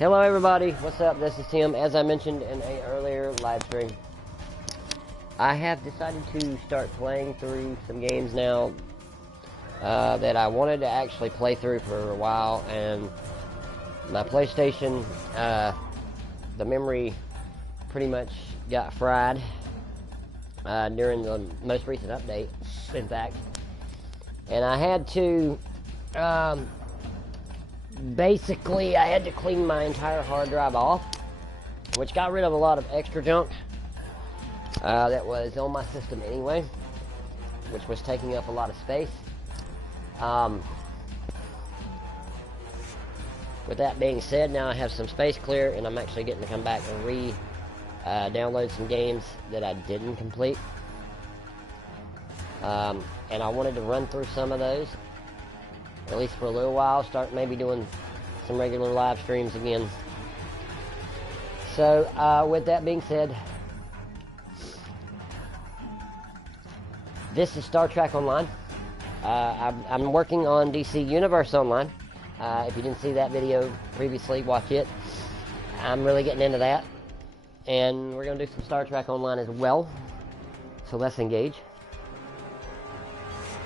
Hello everybody, what's up? This is Tim. As I mentioned in an earlier live stream, I have decided to start playing through some games now that I wanted to actually play through for a while, and my PlayStation, the memory pretty much got fried during the most recent update, in fact, and I had to basically, I had to clean my entire hard drive off, which got rid of a lot of extra junk that was on my system anyway, which was taking up a lot of space. With that being said, now I have some space clear, and I'm actually getting to come back and download some games that I didn't complete. And I wanted to run through some of those, at least for a little while, start maybe doing some regular live streams again. So, with that being said, this is Star Trek Online. I'm working on DC Universe Online. If you didn't see that video previously, watch it. I'm really getting into that. And we're going to do some Star Trek Online as well. So let's engage.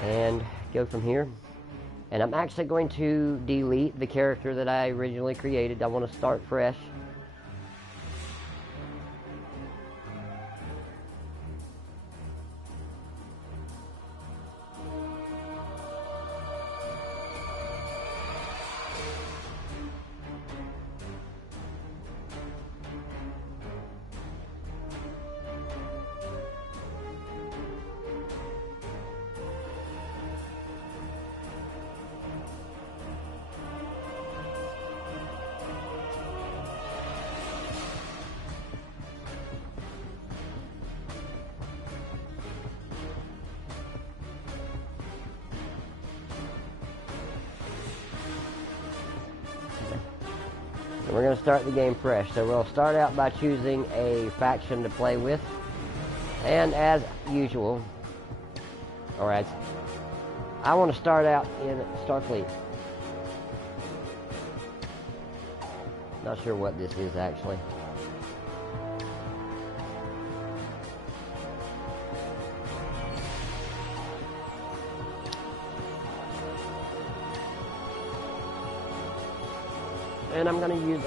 And go from here. And I'm actually going to delete the character that I originally created. I want to start fresh. We're going to start the game fresh. So we'll start out by choosing a faction to play with. And as usual, alright, I want to start out in Starfleet. Not sure what this is actually. And I'm going to use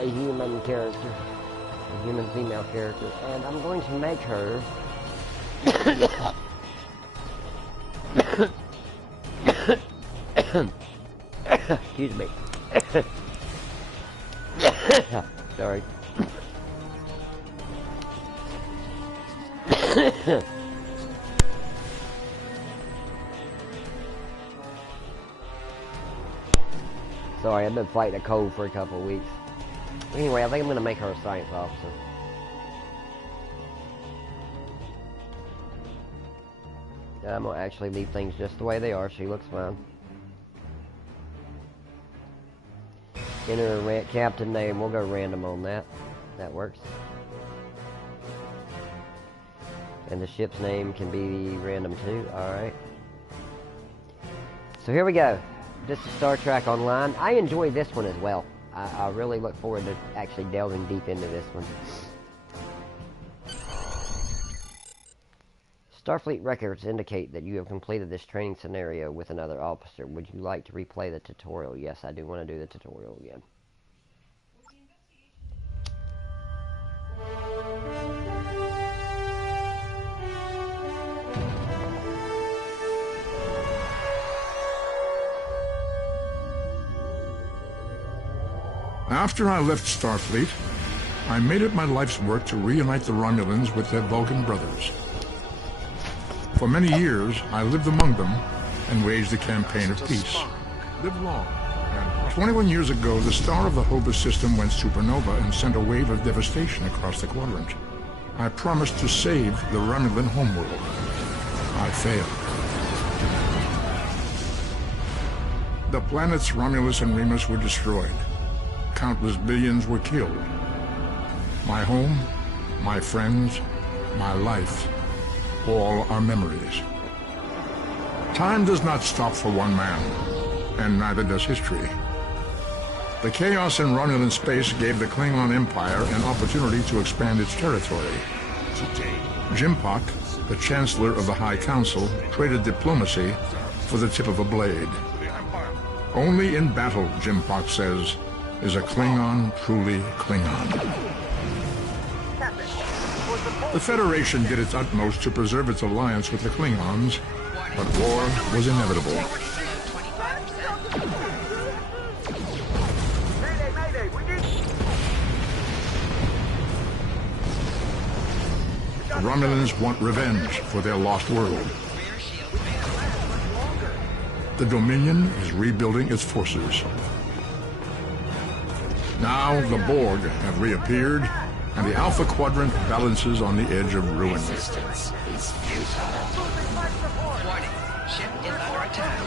a human character, a human female character, and I'm going to make her excuse me. Sorry. Sorry, I've been fighting a cold for a couple of weeks. Anyway, I think I'm going to make her a science officer. I'm going to actually leave things just the way they are. She looks fine. Enter a captain name. We'll go random on that. That works. And the ship's name can be random too. Alright. So here we go. This is Star Trek Online. I enjoy this one as well. I really look forward to actually delving deep into this one. Starfleet records indicate that you have completed this training scenario with another officer. Would you like to replay the tutorial? Yes, I do want to do the tutorial again. After I left Starfleet, I made it my life's work to reunite the Romulans with their Vulcan brothers. For many years, I lived among them and waged a campaign of peace. Live long. 21 years ago, the star of the Hobus system went supernova and sent a wave of devastation across the quadrant. I promised to save the Romulan homeworld. I failed. The planets Romulus and Remus were destroyed. Countless billions were killed. My home, my friends, my life, all are memories. Time does not stop for one man. and neither does history. The chaos in Romulan space gave the Klingon Empire an opportunity to expand its territory. Jimpak, the Chancellor of the High Council, traded diplomacy for the tip of a blade. Only in battle, Jimpak says, is a Klingon truly Klingon. The Federation did its utmost to preserve its alliance with the Klingons, but war was inevitable. The Romulans want revenge for their lost world. The Dominion is rebuilding its forces. Now the Borg have reappeared, and the Alpha Quadrant balances on the edge of ruin. Resistance is futile. Warning, ship is under attack.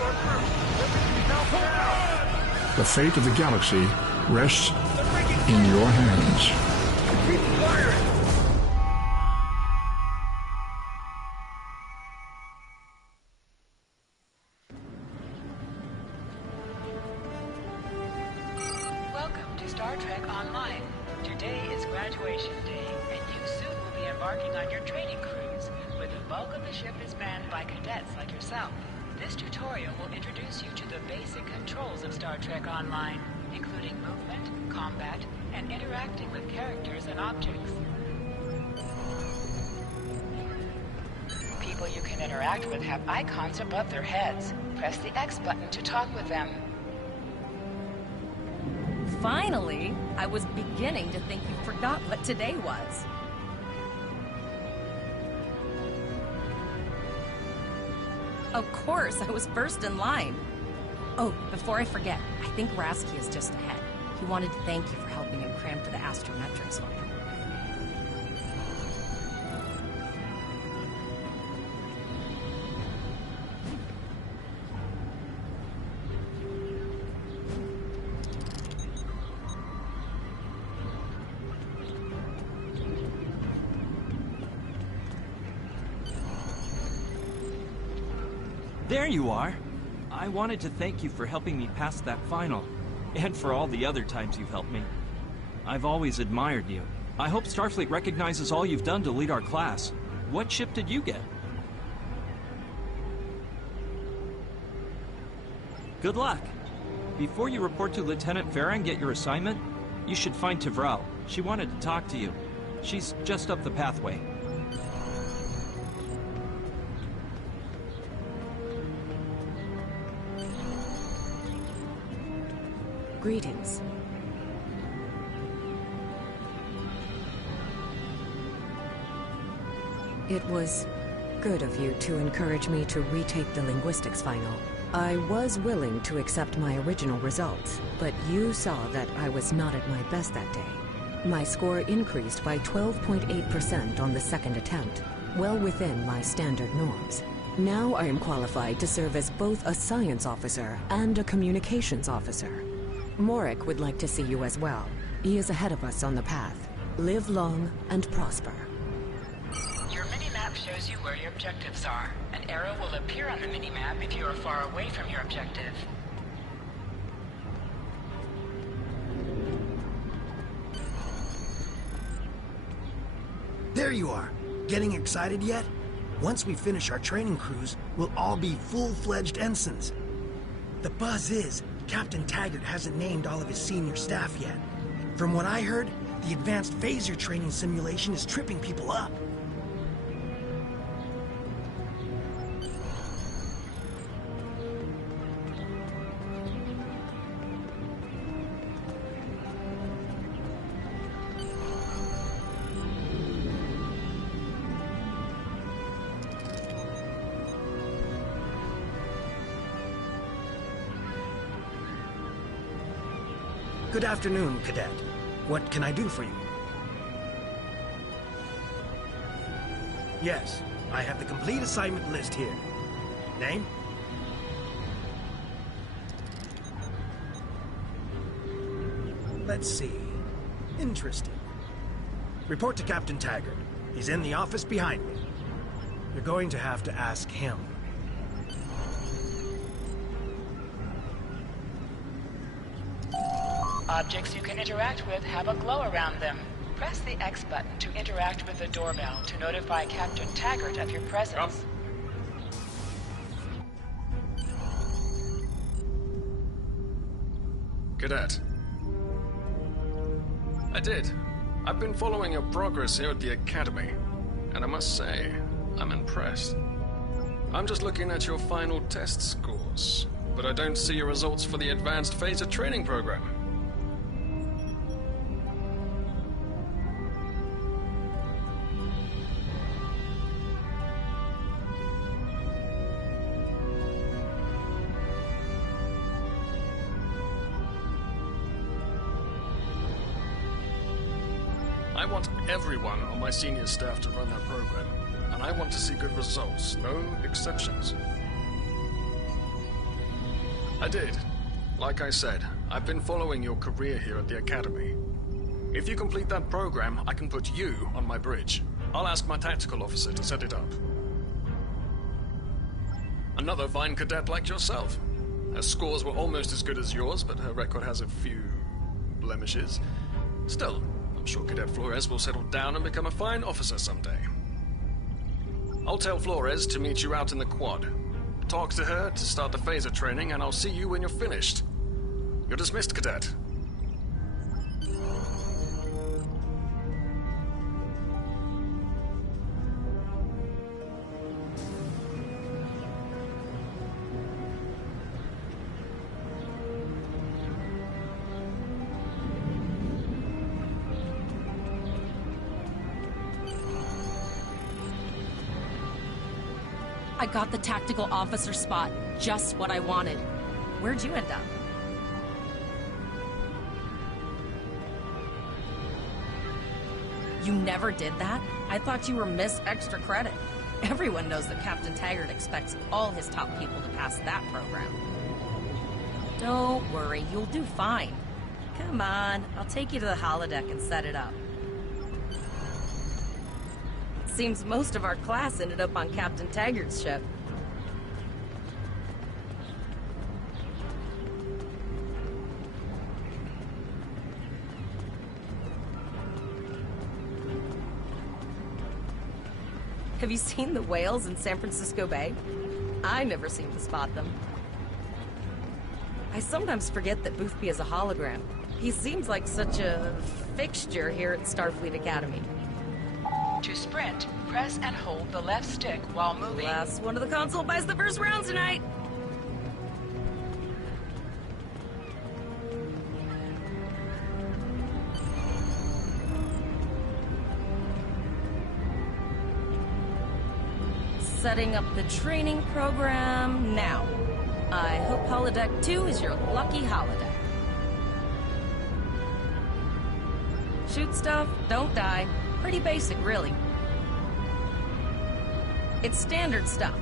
The fate of the galaxy rests in your hands. Keep firing! Welcome to Star Trek Online. Today is graduation day, and you soon will be embarking on your training cruise, where the bulk of the ship is manned by cadets like yourself. This tutorial will introduce you to the basic controls of Star Trek Online, including movement, combat, and interacting with characters and objects. People you can interact with have icons above their heads. Press the X button to talk with them. Finally, I was beginning to think you forgot what today was. Of course, I was first in line. Oh, before I forget, I think Rasky is just ahead. He wanted to thank you for helping him cram for the astrometrics final. There you are. I wanted to thank you for helping me pass that final, and for all the other times you've helped me. I've always admired you. I hope Starfleet recognizes all you've done to lead our class. What ship did you get? Good luck. Before you report to Lieutenant Farah and get your assignment, you should find Tvrel. She wanted to talk to you. She's just up the pathway. Greetings. It was good of you to encourage me to retake the linguistics final. I was willing to accept my original results, but you saw that I was not at my best that day. My score increased by 12.8% on the second attempt, well within my standard norms. Now I am qualified to serve as both a science officer and a communications officer. Morik would like to see you as well. He is ahead of us on the path. Live long and prosper. Your minimap shows you where your objectives are. An arrow will appear on the minimap if you are far away from your objective. There you are. Getting excited yet? Once we finish our training cruise, we'll all be full-fledged ensigns. The buzz is, Captain Taggart hasn't named all of his senior staff yet. From what I heard, the advanced phaser training simulation is tripping people up. Good afternoon, Cadet. What can I do for you? Yes, I have the complete assignment list here. Name? Let's see. Interesting. Report to Captain Taggart. He's in the office behind me. You're going to have to ask him. Objects you can interact with have a glow around them. Press the X button to interact with the doorbell to notify Captain Taggart of your presence. Cadet. I did. I've been following your progress here at the Academy, and I must say, I'm impressed. I'm just looking at your final test scores, but I don't see your results for the Advanced Phaser Training Program. I want everyone on my senior staff to run that program, and I want to see good results, no exceptions. I did. Like I said, I've been following your career here at the Academy. If you complete that program, I can put you on my bridge. I'll ask my tactical officer to set it up. Another fine cadet like yourself. Her scores were almost as good as yours, but her record has a few blemishes. Still, I'm sure Cadet Flores will settle down and become a fine officer someday. I'll tell Flores to meet you out in the quad. Talk to her to start the phaser training, and I'll see you when you're finished. You're dismissed, Cadet. I got the tactical officer spot. Just what I wanted. Where'd you end up? You never did that? I thought you were Miss Extra Credit. Everyone knows that Captain Taggart expects all his top people to pass that program. Don't worry, you'll do fine. Come on, I'll take you to the holodeck and set it up. Seems most of our class ended up on Captain Taggart's ship. Have you seen the whales in San Francisco Bay? I never seem to spot them. I sometimes forget that Boothby is a hologram. He seems like such a fixture here at Starfleet Academy. To sprint, press and hold the left stick while moving. Last one of the console buys the first round tonight. Setting up the training program now. I hope Holodeck 2 is your lucky holodeck. Shoot stuff, don't die. Pretty basic, really. It's standard stuff.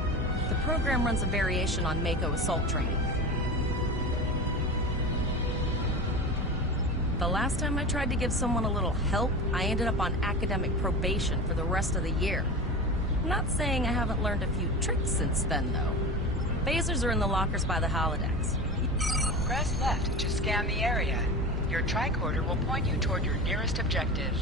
The program runs a variation on Mako assault training. The last time I tried to give someone a little help, I ended up on academic probation for the rest of the year. I'm not saying I haven't learned a few tricks since then, though. Phasers are in the lockers by the holodecks. Press left to scan the area. Your tricorder will point you toward your nearest objective.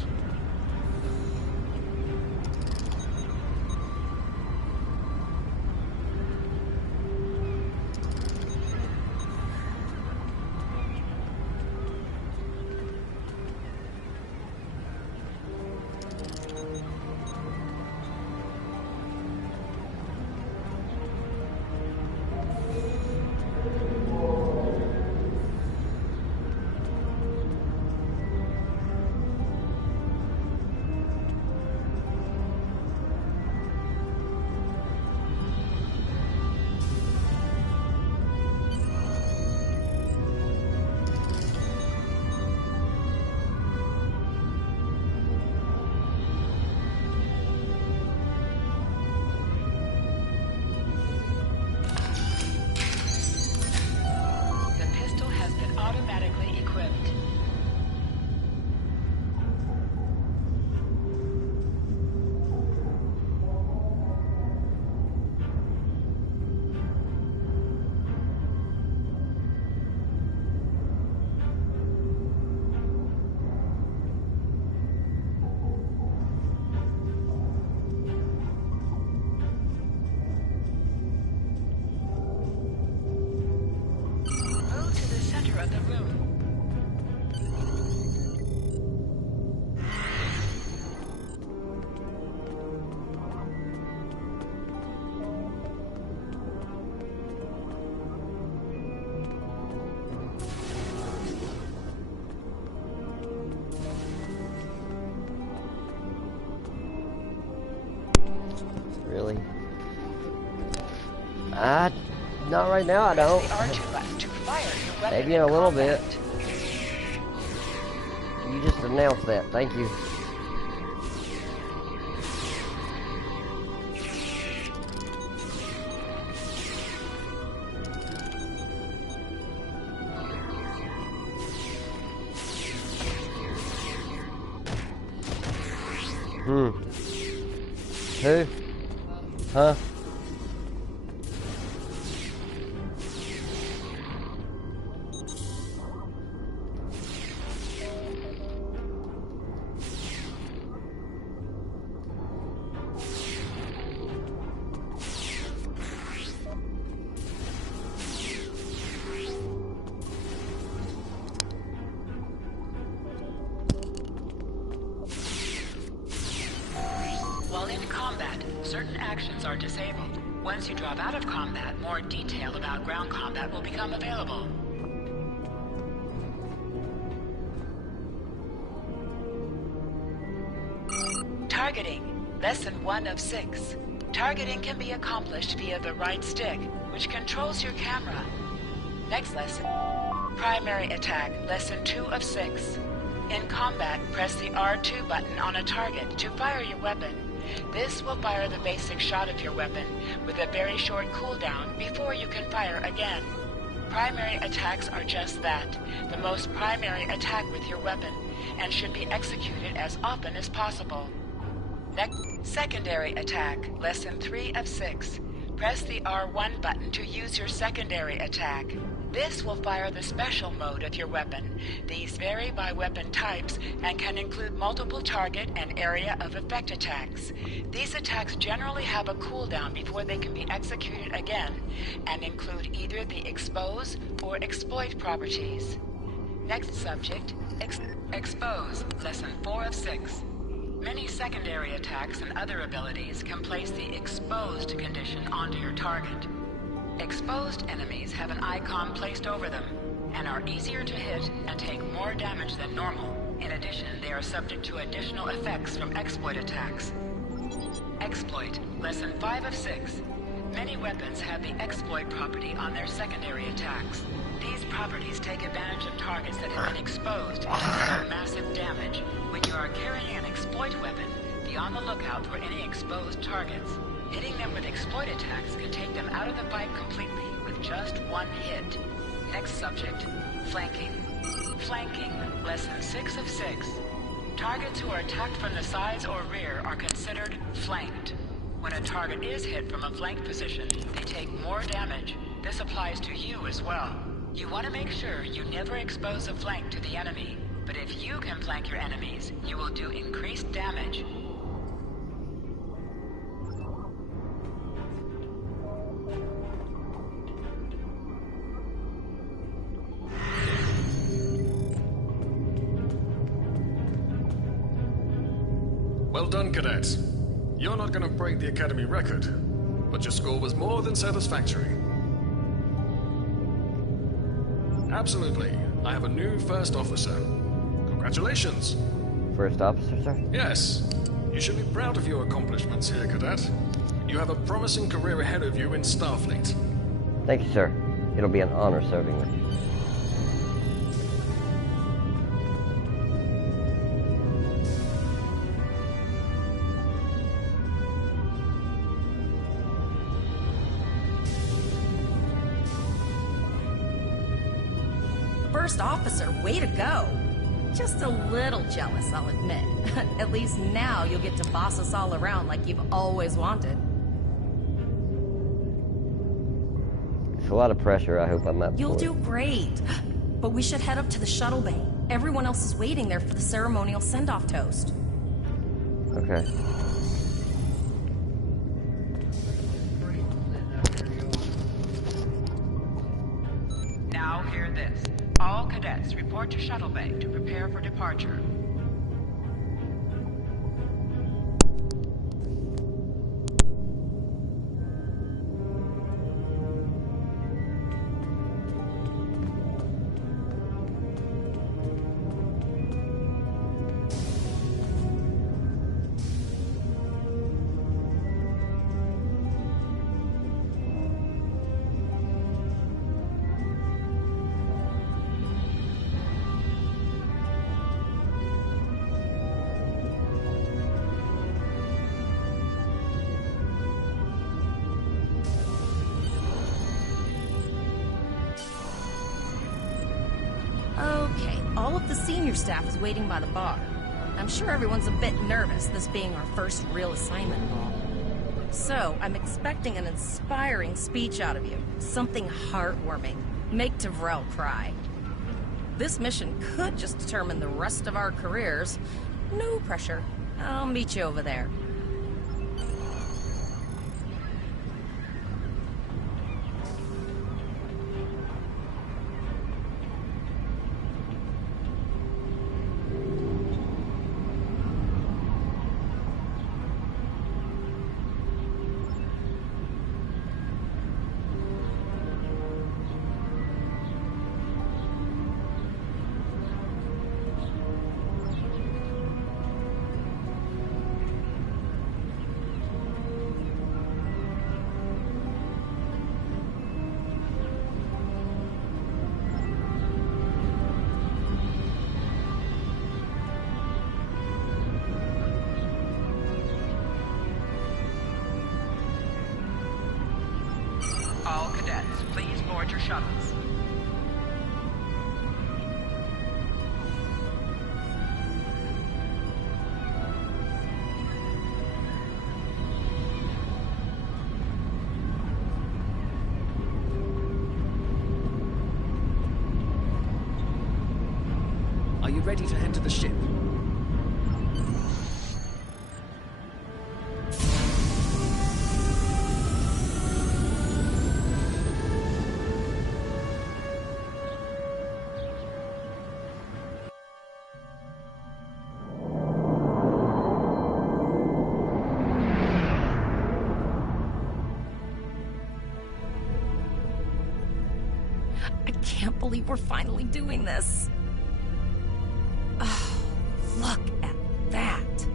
Really? Not right now, I don't. Press the R2 button to fire your weapon. Maybe in a little bit. You just announced that. Thank you. Who? Huh? While in combat, certain actions are disabled. Once you drop out of combat, more detail about ground combat will become available. Targeting. Lesson 1 of 6. Targeting can be accomplished via the right stick, which controls your camera. Next lesson. Primary attack. Lesson 2 of 6. In combat, press the R2 button on a target to fire your weapon. This will fire the basic shot of your weapon, with a very short cooldown before you can fire again. Primary attacks are just that, the most primary attack with your weapon, and should be executed as often as possible. Next, secondary attack, lesson 3 of 6. Press the R1 button to use your secondary attack. This will fire the special mode of your weapon. These vary by weapon types and can include multiple target and area of effect attacks. These attacks generally have a cooldown before they can be executed again and include either the expose or exploit properties. Next subject, expose, lesson 4 of 6. Many secondary attacks and other abilities can place the exposed condition onto your target. Exposed enemies have an icon placed over them, and are easier to hit and take more damage than normal. In addition, they are subject to additional effects from exploit attacks. Exploit, lesson 5 of 6. Many weapons have the exploit property on their secondary attacks. These properties take advantage of targets that have been exposed and deal massive damage. When you are carrying an exploit weapon, be on the lookout for any exposed targets. Hitting them with exploit attacks can take them out of the fight completely with just one hit. Next subject, flanking. Flanking, lesson 6 of 6. Targets who are attacked from the sides or rear are considered flanked. When a target is hit from a flank position, they take more damage. This applies to you as well. You want to make sure you never expose a flank to the enemy, but if you can flank your enemies, you will do increased damage. Well done, cadets. You're not going to break the Academy record, but your score was more than satisfactory. Absolutely. I have a new first officer. Congratulations. First officer, sir? Yes. You should be proud of your accomplishments here, cadet. You have a promising career ahead of you in Starfleet. Thank you, sir. It'll be an honor serving with you. First officer, way to go. Just a little jealous, I'll admit. At least now you'll get to boss us all around like you've always wanted. It's a lot of pressure. I hope I'm up You'll for do great. But we should head up to the shuttle bay. Everyone else is waiting there for the ceremonial send-off toast. Okay. Now hear this. All cadets report to shuttle bay to prepare for departure. The senior staff is waiting by the bar. I'm sure everyone's a bit nervous, this being our first real assignment ball. So, I'm expecting an inspiring speech out of you. Something heartwarming. Make Tavrel cry. This mission could just determine the rest of our careers. No pressure. I'll meet you over there. All cadets, please board your shuttles. Are you ready to head to the ship? I can't believe we're finally doing this. Oh, look at that.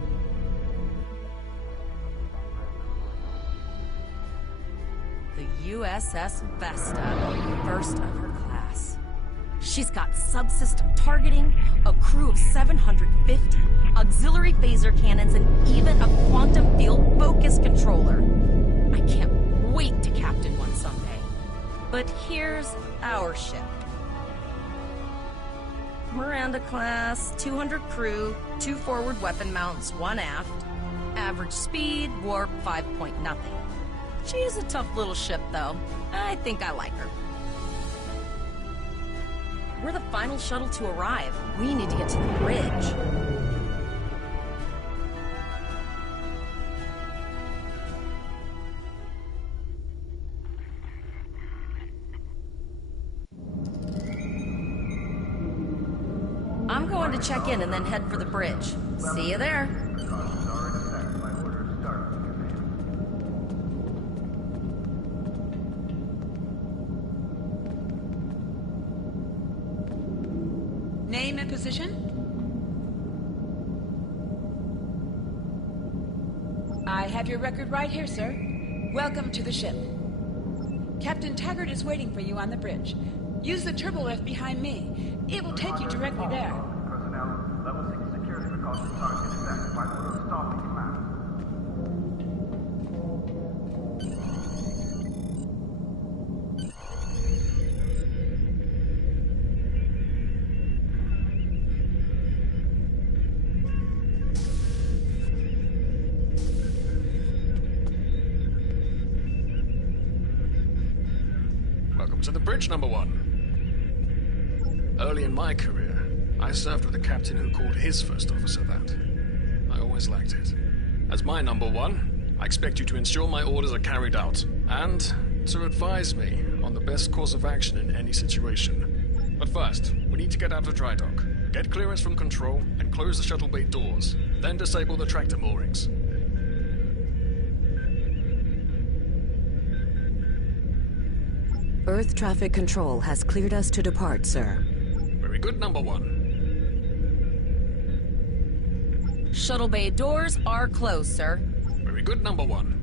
The USS Vesta, first of her class. She's got subsystem targeting, a crew of 750, auxiliary phaser cannons, and even a quantum field focus controller. I can't wait to captain one someday. But here's our ship. Miranda class, 200 crew, 2 forward weapon mounts, 1 aft. Average speed, warp 5.0. She's a tough little ship, though. I think I like her. We're the final shuttle to arrive. We need to get to the bridge. I'm going to check in and then head for the bridge. See you there. Name and position? I have your record right here, sir. Welcome to the ship. Captain Taggart is waiting for you on the bridge. Use the turbo lift behind me. It will take you directly there. Personnel, level 6 security precautions are in effect by order of Starfleet Command. Welcome to the bridge, number 1. Early in my career, I served with a captain who called his first officer that. I always liked it. As my number 1, I expect you to ensure my orders are carried out, and to advise me on the best course of action in any situation. But first, we need to get out of dry dock, get clearance from control, and close the shuttle bay doors, then disable the tractor moorings. Earth traffic control has cleared us to depart, sir. Very good, number 1. Shuttle bay doors are closed, sir. Very good, number 1.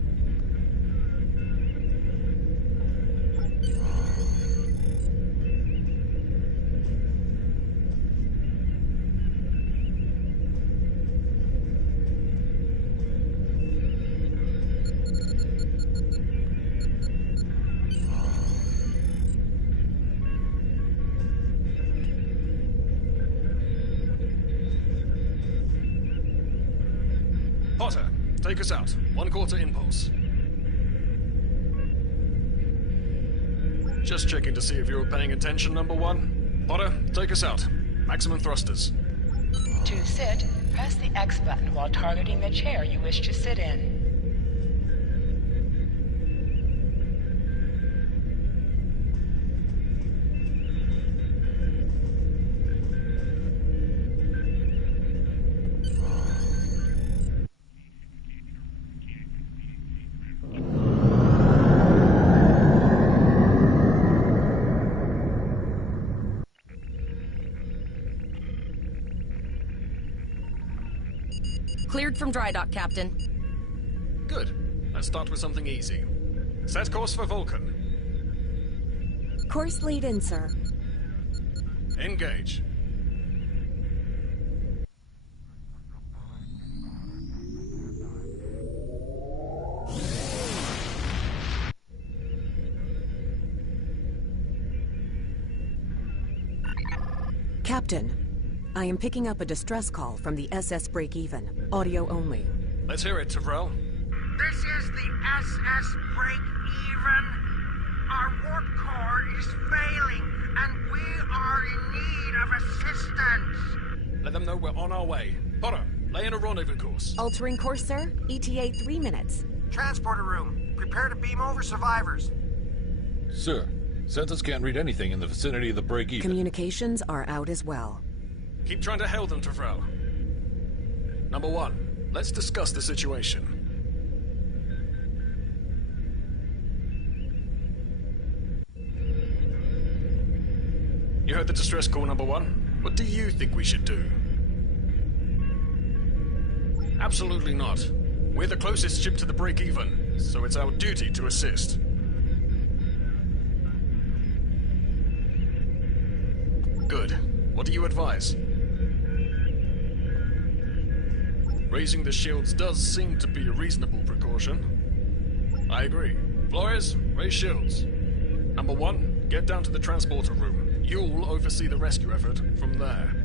Potter, take us out. 1/4 impulse. Just checking to see if you were paying attention, number 1. Potter, take us out. Maximum thrusters. To sit, press the X button while targeting the chair you wish to sit in. Cleared from dry dock, Captain. Good. Let's start with something easy. Set course for Vulcan. Course lead in, sir. Engage. Captain, I am picking up a distress call from the SS Break-Even. Audio only. Let's hear it, Tyrell. This is the SS Break-Even. Our warp core is failing, and we are in need of assistance. Let them know we're on our way. Potter, lay in a rendezvous course. Altering course, sir. ETA 3 minutes. Transporter room. Prepare to beam over survivors. Sir, sensors can't read anything in the vicinity of the break-even. Communications are out as well. Keep trying to hail them, Tyrell. Number 1, let's discuss the situation. You heard the distress call, number 1. What do you think we should do? Absolutely not. We're the closest ship to the break-even, so it's our duty to assist. Good. What do you advise? Raising the shields does seem to be a reasonable precaution. I agree. Flores, raise shields. Number 1, get down to the transporter room. You'll oversee the rescue effort from there.